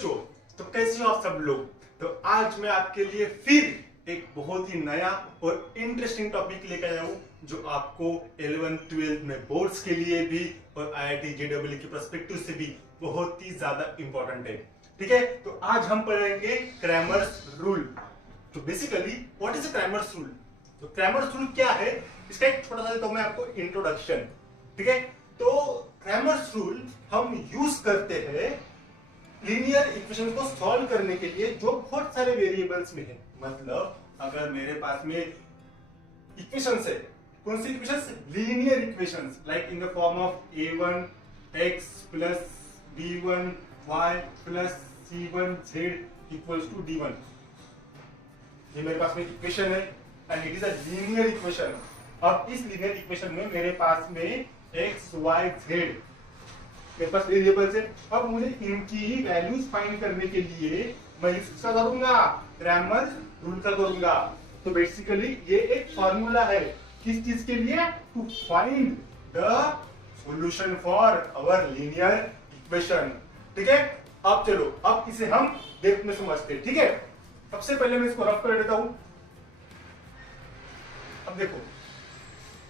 बच्चों, तो कैसे हो आप सब लोग। तो आज मैं आपके लिए फिर एक बहुत ही नया और इंटरेस्टिंग टॉपिक लेकर आया हूँ जो आपको 11th-12th में बोर्ड्स के लिए भी और IIT JEE के पर्सपेक्टिव से भी बहुत ही ज्यादा इंपॉर्टेंट है। ठीक है, तो आज हम पढ़ेंगे क्रैमर्स रूल। तो basically what is Cramer's rule. तो क्रैमर्स रूल क्या है, इसका एक छोटा सा देता हूं मैं आपको इंट्रोडक्शन। ठीक है, तो क्रैमर्स रूल हम यूज करते हैं लीनियर इक्वेशन को सॉल्व करने के लिए जो बहुत सारे वेरिएबल्स में है। मतलब अगर मेरे पास में इक्वेशंस है, कौन सी equations, linear equations, like in the form of a1x plus b1 y plus c1 z equals to d1। ये मेरे पास में इक्वेशन है and it is a linear equation. अब इस लीनियर इक्वेशन में मेरे पास में x y z मेरे पास वेरिएबल्स है। अब मुझे इनकी वैल्यूज फाइंड करने के लिए मैं इसका करूंगा, क्रैमर्स रूल का करूंगा। तो बेसिकली ये एक फॉर्मूला है किस चीज के लिए, to find the solution for our linear equation. ठीक है, अब चलो अब इसे हम डेप्थ में समझते हैं। ठीक है, सबसे पहले मैं इसको रफ कर देता हूं। अब देखो,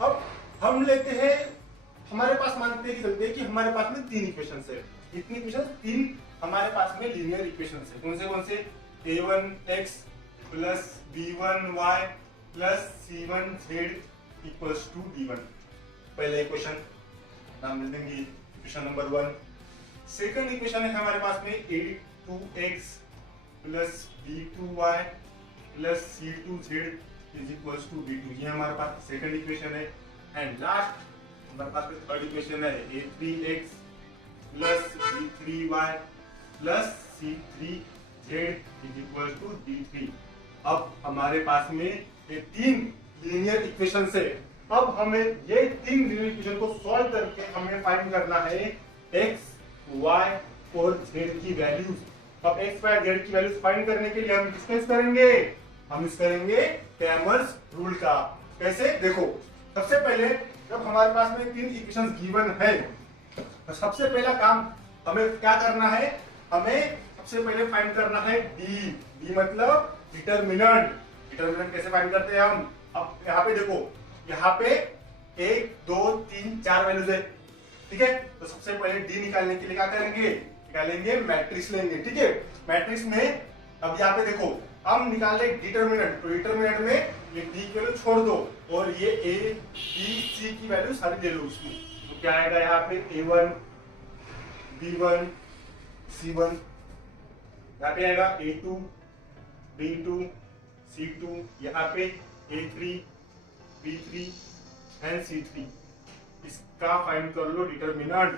अब हम लेते हैं, हमारे पास मानते हैं कि चलते हैं कि हमारे पास में तीन इक्वेशंस है। इतनी इक्वेशंस, तीन हमारे पास में लीनियर इक्वेशंस है। कौन से a1x plus b1y plus c1z equals to d1। पहले इक्वेशन नाम लिख देंगे इक्वेशन नंबर 1। सेकंड इक्वेशन है हमारे पास में a2x plus b2y plus c2z is equals to d2। ये हमारे पास सेकंड इक्वेशन है। एंड लास्ट हमारे पास में थर्ड इक्वेशन है a3x plus b3y plus c3z is equal to d3। अब हमारे पास में ये तीन लीनियर इक्वेशंस है। अब हमें ये तीन लीनियर इक्वेशन को सॉल्व करके हमें फाइंड करना है x, y और z की वैल्यूज। अब x, y, z की वैल्यूज फाइंड करने के लिए हम किसका यूज करेंगे, हम यूज करेंगे क्रैमर्स रूल का। कैसे, देखो सबसे पहले जब हमारे पास में तीन इक्वेशंस गिवन है तो सबसे पहला काम हमें क्या करना है, हमें सबसे पहले फाइंड करना है d मतलब डिटरमिनेंट। डिटरमिनेंट कैसे फाइंड करते हैं हम, अब यहाँ पे देखो, यहाँ पे 1 2 3 4 वैल्यूज है। ठीक है, तो सबसे पहले d निकालने के लिए क्या करेंगे, निकालेंगे मैट्रिक्स लेंगे। ठीक है, मैट्रिक्स में अब यहाँ पे देखो हम निकाल रहे डिटरमिनेंट, तो डिटरमिनेंट में ये d की वैल्यू छोड़ दो और ये a b c की वैल्यू सारी ले लो उसमें। तो क्या आएगा यहाँ पे a1 b1 c1, यहाँ पे आएगा a2 b2 c2, यहाँ पे a3 b3 एंड c3। इसका फाइंड कर लो डिटरमिनेंट।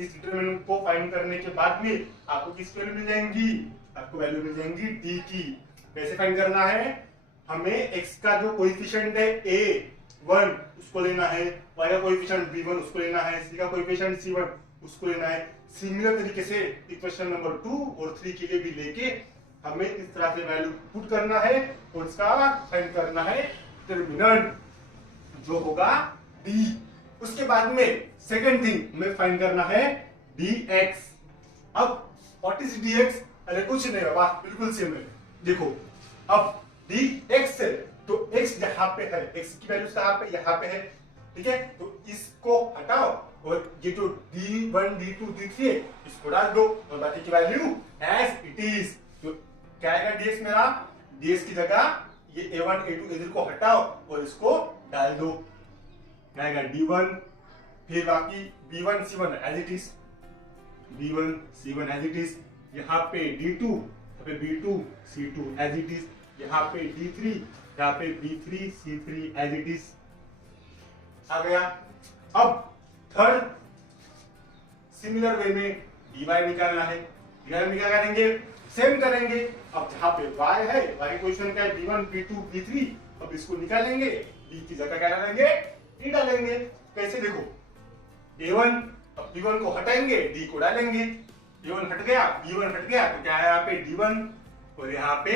इस डिटरमिनेंट को फाइंड करने के बाद में आपको किस वैल्यू मिल जाएंगी, आपको वैल्यू मिल जाएंगी d की। कैसे फाइंड करना है, हमें x का जो कोएफिशिएंट है a1 उसको लेना है, y का कोएफिशिएंट b1 उसको लेना है, c का कोएफिशिएंट c1 उसको लेना है। सिमिलर तरीके से इक्वेशन नंबर 2 और 3 के लिए भी लेके हमें इस तरह से वैल्यू पुट करना है और इसका फाइंड करना है डिटरमिनेंट जो होगा d। उसके बाद में सेकंड थिंग हमें फाइंड करना है dx। अब व्हाट इज dx, अरे कुछ नहीं बाबा, बिल्कुल सेम है। देखो अब dx है तो x यहाँ पे है, x की वैल्यू यहाँ पे है। ठीक है, तो इसको हटाओ और ये जो d1 d2 d3 है इसको डाल दो और बाकी की वैल्यू एज इट इज। तो क्या आएगा dx मेरा, dx की जगह ये a1 a2 a3 को हटाओ और इसको डाल दो, क्या आएगा d1, फिर बाकी b1 c1 as it is, b1 c1 as it is, यहाँ पे d2, यहाँ पे b2 c2 as it is, यहाँ पे d3, यहाँ पे b3 c3 as it is आ गया। अब थर्ड सिमिलर वे में dy निकालना है। dy में क्या करेंगे, सेम करेंगे। अब जहाँ पे y है, y क्वेश्चन का है b1 b2 b3, अब इसको निकालेंगे, d की जगह क्या डालेंगे, d डालेंगे। कैसे, देखो a1, अब b1 को हटाएंगे, d को डालेंगे, a1 हट गया b1 हट गया, तो क्या है यहाँ पे d1 और यहाँ पे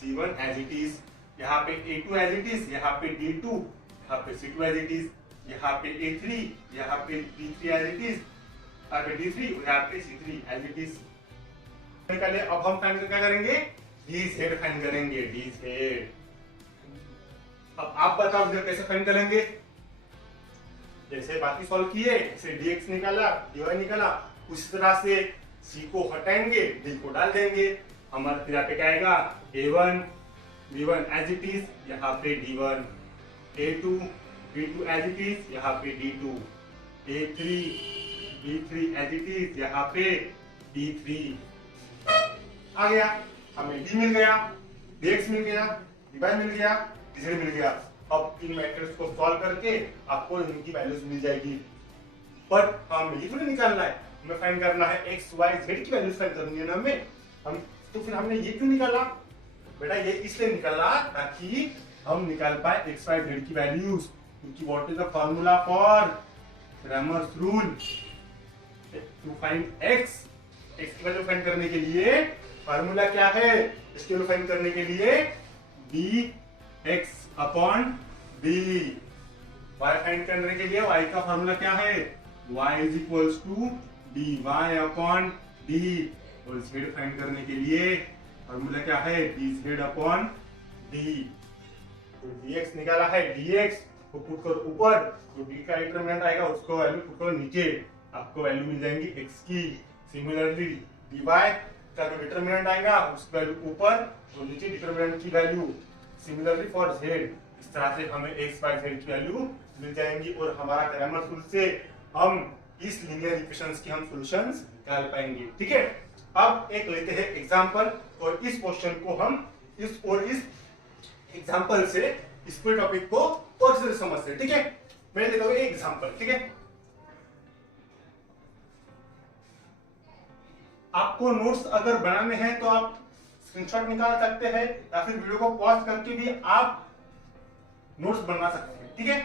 c1 एज इट इज, यहाँ पे a2 एज इट इज, यहाँ पे d2, यहाँ पे c2 एज इट इज, यहाँ पे a3, यहाँ पे d3 एज इट इज, यहाँ पे d3 और यहाँ पे c3 एज इट इज। निकाले। अब हम फाइंड क्या करेंगे, डी जेड फाइंड करेंगे, डी जेड। अब आप बताओ इधर कैसे फाइंड करेंगे, जैसे बाकी सॉल्व किए, जैसे dx निकाला, dy निकाला, उसी तरह से c को हटाएंगे, d को डाल देंगे। हमारे फिर यहाँ पे क्या आएगा, a1 b1 as it is, यहाँ पे d1, a2 b2 as it is, यहाँ पे d2, a3 b3 as it is, यहाँ पे d3 आ गया। हमें d मिल गया, dx मिल गया, dy मिल गया, dz मिल गया। अब इन मैट्रिक्स को सॉल्व करके आपको इनकी वैल्यूज मिल जाएगी। पर हमें ये थोड़ी निकालना है, हमें फाइंड करना है x y z की वैल्यूज फाइंड करनी है ना हमें। हम तो फिर हमने ये क्यों निकाला बेटा, ये इसलिए निकाला ताकि हम निकाल पाए x y z की वैल्यूज, क्योंकि what is the formula for Cramer's rule to find x की वैल्यू फाइंड करने के लिए फार्मूला क्या है, इसकी वैल्यू फाइंड करने के लिए dx upon d। y find करने के लिए y का फार्मूला क्या है, y is equals to dy upon d, और z फाइंड करने के लिए फार्मूला क्या है, dz अपॉन d। तो dx निकाला है, dx को पुट करो ऊपर, तो d का डिटरमिनेंट आएगा उसको वैल्यू पुट करो नीचे, आपको वैल्यू मिल जाएंगी x की। सिमिलरली dy का जो डिटरमिनेंट आएगा उसका वैल्यू ऊपर और नीचे डिटरमिनेंट की वैल्यू। सिमिलरली फॉर z, इस तरह से हमें x बाय z की वैल्यू मिल जाएंगी और हमारा क्रैमर्स रूल से हम इस लीनियर इक्वेशंस की हम सॉल्यूशंस निकाल पाएंगे। ठीक है, अब एक लेते हैं एग्जांपल और इस क्वेश्चन को हम इस एग्जांपल से इस पूरे टॉपिक को और अच्छे से समझते हैं। ठीक है, मैं देता हूं एक एग्जांपल। ठीक है, आपको नोट्स अगर बनाने हैं तो आप स्क्रीनशॉट निकाल सकते हैं या फिर वीडियो को पॉज करके भी आप नोट्स बना सकते हैं। ठीक है,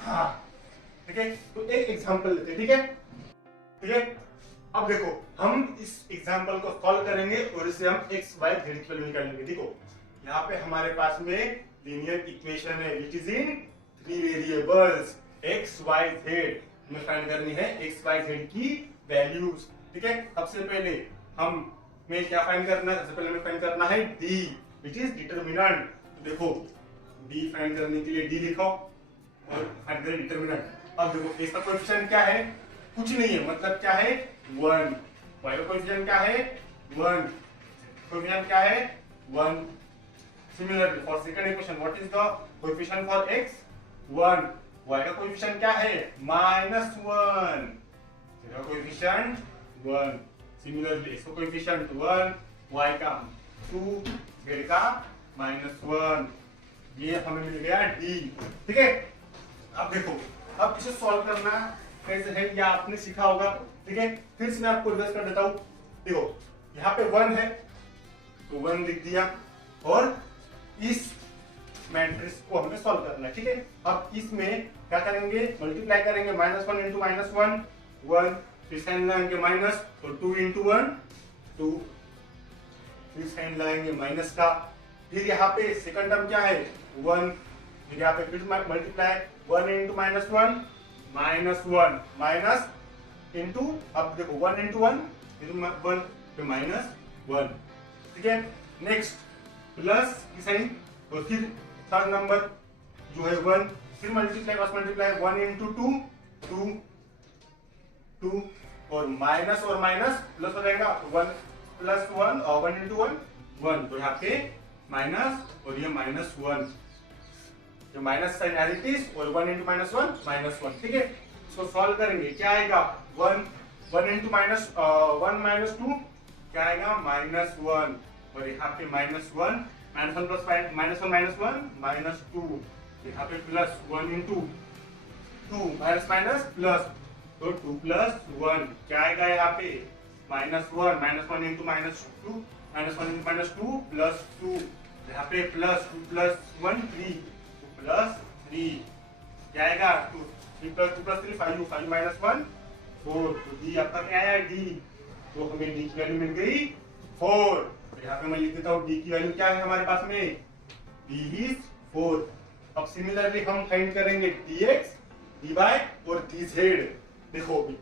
हाँ ठीक है, तो एक एग्जांपल लेते हैं। ठीक है, ठीक है, अब देखो हम इस एग्जांपल को सॉल्व करेंगे और इसे हम x y z की वैल्यू निकालेंगे। देखो यहाँ पे हमारे पास में लीनियर इक्वेशन है which is in 3 variables x y z। हमें फाइंड करनी है x y z की वैल्यूज। ठीक है, सबसे पहले हमें क्या फाइंड करना है, सबसे पहले हमें फाइंड करना है d विच इज डिटरमिनेंट। तो देखो d फाइंड करने के लिए d लिखो और फाइंड करें डिटरमिनेंट। अब देखो इसका कोएफिशिएंट क्या है, कुछ नहीं है, मतलब क्या है 1। y का कोएफिशिएंट क्या है 1, कोएफिशिएंट क्या है 1। Similarly for second equation what is the coefficient for x 1, y का कोएफिशिएंट क्या है -1, इसका कोएफिशिएंट 1। सिमिलरली इसका कोएफिशिएंट 1, y का 2, z का -1। ये हमें मिल गया d। ठीक है, अब देखो अब इसे सॉल्व करना कैसे है या आपने सीखा होगा। ठीक है, फिर से मैं आपको रिवर्स कर देता हूं। देखो यहाँ पे 1 है तो 1 लिख दिया और इस मैट्रिक्स को हमें सॉल्व करना है। ठीक है, अब इसमें क्या करेंगे, मल्टीप्लाई करेंगे -1 इंटू -1 1, फिर साइन लगाएंगे माइनस तो 2 इंटू 1 2, फिर साइन लगाएंगे माइनस का, फिर यहाँ पे सेकंड टर्म क्या है 1, फिर यहाँ पे फिर मल्टीप्लाई 1 इंटू -1 -1 माइनस इंटू, अब देखो 1 इंटू 1 फिर 1 फिर -1। ठीक है, नेक्स्ट प्लस की साइन और फिर थर्ड नंबर जो है 1, फिर मल्टीप्लाई क्रॉस मल्टीप्लाई 1 इंटू 2 2 2 और माइनस प्लस हो जाएगा 1 प्लस 1 और 1 इंटू 1 1, तो यहाँ पे माइनस और ये -1, जो minus sign as it is और 1 इंटू -1 -1। ठीक है, इसको सॉल्व करेंगे क्या आएगा 1 इंटू -1 -2 क्या आएगा -1, और यहाँ पे -1 -1 प्लस -1 -2, यहाँ पे प्लस 1 इंटू 2 माइनस प्लस तो 2 प्लस 1 क्या आएगा यहाँ पे -1 -1 इंटू -2 -1 इंटू -2 प्लस 2, यहाँ पे प्लस 2 प्लस 1 3 प्लस 3 क्या आएगा 2 3 प्लस 2 प्लस 3 5 5 माइनस 1 4, तो डी आपका क्या आया डी, तो हमें डी की वैल्यू मिल गई 4। तो यहाँ पे मैं लिख देता हूँ डी की वैल्यू क्या है हमारे पास में डी इज 4। अब सिमिलरली हम फाइंड करेंगे dx dy और dz। देखो अभी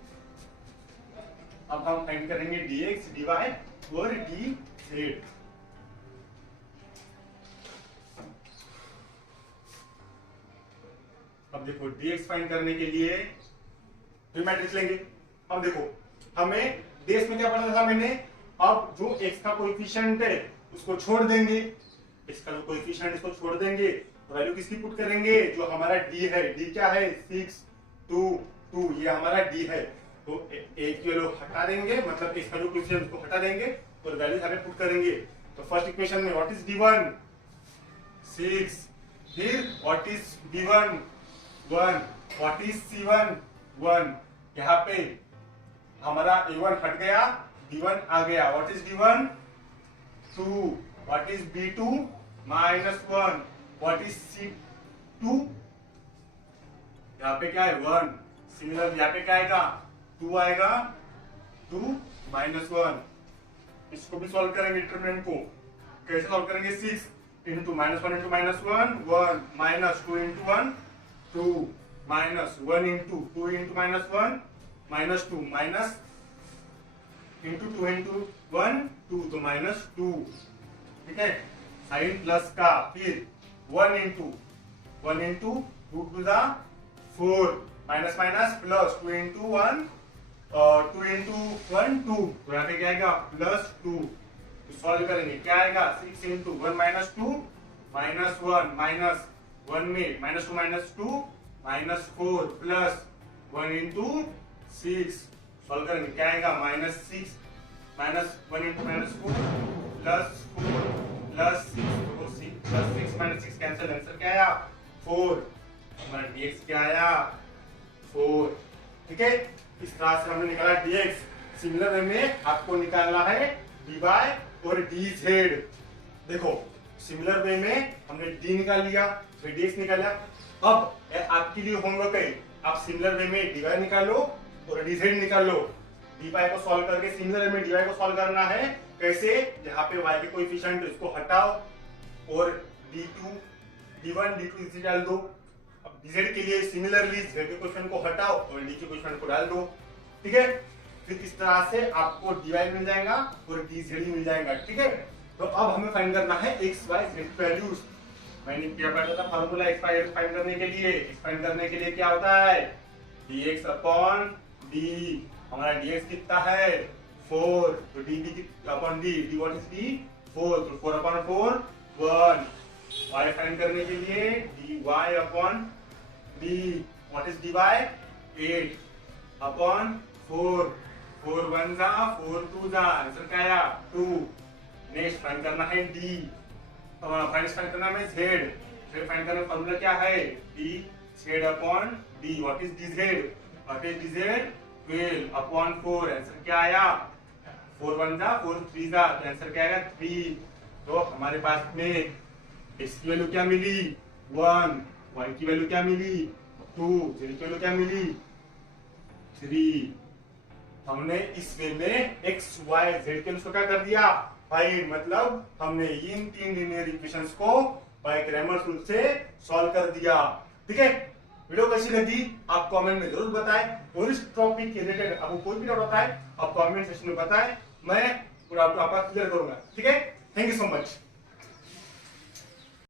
अब हम फाइंड करेंगे dx dy और dz। अब देखो dx फाइंड करने के लिए फिर मैट्रिक्स लेंगे। अब देखो हमें dx में क्या पढ़ा था मैंने, अब जो x का कोएफिशिएंट है उसको छोड़ देंगे, x का जो कोएफिशिएंट इसको छोड़ देंगे, वैल्यू किसकी पुट करेंगे, जो हमारा d है, d क्या है 6 2 2, ये हमारा d है, तो a की वैल्यू हटा देंगे, मतलब x का जो कोएफिशिएंट उसको हटा देंगे और वैल्यू यहाँ पे पुट करेंगे। तो फर्स्ट इक्वेशन में व्हाट इज d1 6, फिर what is b1 1, what is c1 1, यहाँ पे हमारा a1 हट गया, b1 आ गया, what is b1 2, what is b2 -1, what is c2, यहाँ पे क्या है 1, सिमिलर यहाँ पे क्या आएगा 2 आएगा, 2 -1। इसको भी सॉल्व करेंगे डिटरमिनेंट को, कैसे सॉल्व करेंगे 6 into -1 into -1 1 minus 2 into 1 2 minus 1 into 2 into -1 -2 minus into 2 into 1 2, तो -2, ठीक है, साइन प्लस का, फिर 1 into 2 to the 4 minus minus plus 2 into 1 2 into 1 2, तो यहाँ पे क्या आएगा +2। तो सॉल्व करेंगे क्या आएगा 6 इंटू 1 माइनस 2 माइनस 1 माइनस 1 में -2 -4 प्लस 1 इंटू 6, सॉल्व करेंगे क्या आएगा -6 -1 इंटू -4 प्लस 4 प्लस 6, तो 6 प्लस 6 माइनस 6 कैंसिल, आंसर क्या आया 4, हमारा dx क्या आया 4, ठीक है। इस तरह से हमने निकाला dx। सिमिलर वे में आपको निकालना है dy और dz। देखो सिमिलर वे में हमने d निकाल लिया, फिर dx निकाल लिया। अब आपके लिए होमवर्क है, आप सिमिलर वे में dy निकालो और dz निकालो। dy को सॉल्व करके सिमिलर वे में dy को सॉल्व करना है, कैसे, यहाँ पे y के कोएफिशिएंट इसको हटाओ और d2 d1 d2 इसे डाल दो। अब dz के लिए सिमिलरली z के कोएफिशिएंट को हटाओ और d के कोएफिशिएंट को डाल दो, ठीक है। फिर इस तरह से आपको dy मिल जाएगा और dz मिल जाएगा, ठीक है। तो अब हमें फाइंड करना है x y z वैल्यूज। मैंने क्या पढ़ा था formula x y z find करने के लिए, x फाइंड करने के लिए क्या होता है dx अपॉन d, हमारा dx कितना है 4, तो dd upon d, d what is d 4, तो 4 अपॉन 4 1, y फाइंड करने के लिए dy upon d, what is dy 8 upon 4 4 1 जा 4 2 जा, आंसर क्या आया 2। नेक्स्ट फाइंड करना है d, फाइंड करना है z, फिर फाइंड करना फार्मूला क्या है dz upon d, what is dz 12 upon 4, answer क्या आया 4 1 जा 4 3 जा, आंसर क्या आएगा 3। तो हमारे पास में x की वैल्यू क्या मिली 1, y की वैल्यू क्या मिली 2, z की वैल्यू क्या मिली 3। हमने इस वे में x y z के उसको क्या कर दिया फाइंड, मतलब हमने इन 3 लीनियर इक्वेशंस को बाय क्रैमर्स रूल से सॉल्व कर दिया, ठीक है। वीडियो कैसी लगी आप कमेंट में जरूर बताएं, और इस टॉपिक के रिलेटेड आपको कोई भी डाउट होता है आप कमेंट सेक्शन में बताएं, मैं पूरा आपको क्लियर करूंगा, ठीक है। Thank you so much.